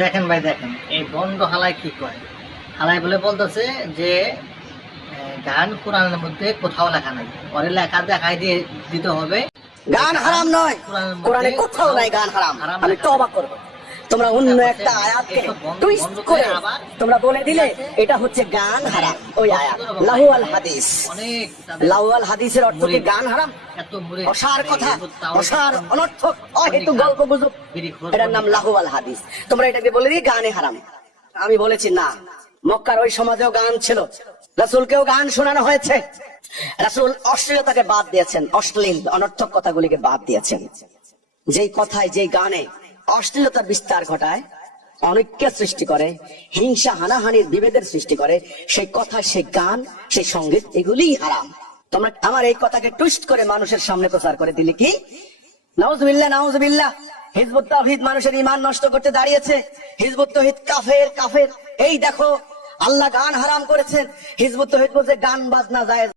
দেখেন ভাই, দেখেন এই বন্ধ হালাই কি কয়। হালাই বলে বলতেছে যে গান কোরআনের মধ্যে কোথাও লেখা নাই, পরে লেখা দেখাই দিয়ে দিতে হবে। গান হারাম নয়, কোরআনে কোথাও নাই গান হারাম। আমি তওবা করব। তোমরা অন্য একটা আয়াতকে টুইস্ট করে তোমরা বলে দিলে এটা হচ্ছে গান হারাম। ওই আয়াত লাহু আল হাদিস, লাহু আল হাদিসের অর্থ কি গান হারাম? অসার কথা, অসার অনর্থক অহেতু গল্প গুজব, এটার নাম লাহু আল হাদিস। তোমরা এটাকে বলে দিয়ে গানে হারাম। আমি বলেছি না, মক্কার ওই সমাজেও গান ছিল, রাসূলকেও গান শোনানো হয়েছে। রাসূল অশ্লীলতাকে বাদ দিয়েছেন, অশ্লীল অনর্থক কথাগুলিকে বাদ দিয়েছেন। যেই কথায়, যেই গানে অশ্লীলতার বিস্তার ঘটায়, অনৈক্যের সৃষ্টি করে, হিংসা হানাহানির বিভেদের সৃষ্টি করে, সেই কথা, সেই গান, সেই সঙ্গীত, এগুলিই হারাম। তোমরা আমার এই কথাকে টুইস্ট করে মানুষের সামনে প্রচার করে দিলে কি? নাউজুবিল্লাহ, নাউজুবিল্লাহ। হিজবুত তাওহীদ মানুষের ঈমান নষ্ট করতে দাঁড়িয়েছে। হিজবুত তাওহীদ কাফের, কাফের। এই দেখো, আল্লাহ গান হারাম করেছেন, হিজবুত তাওহীদ বলছে গান বাজনা জায়েজ।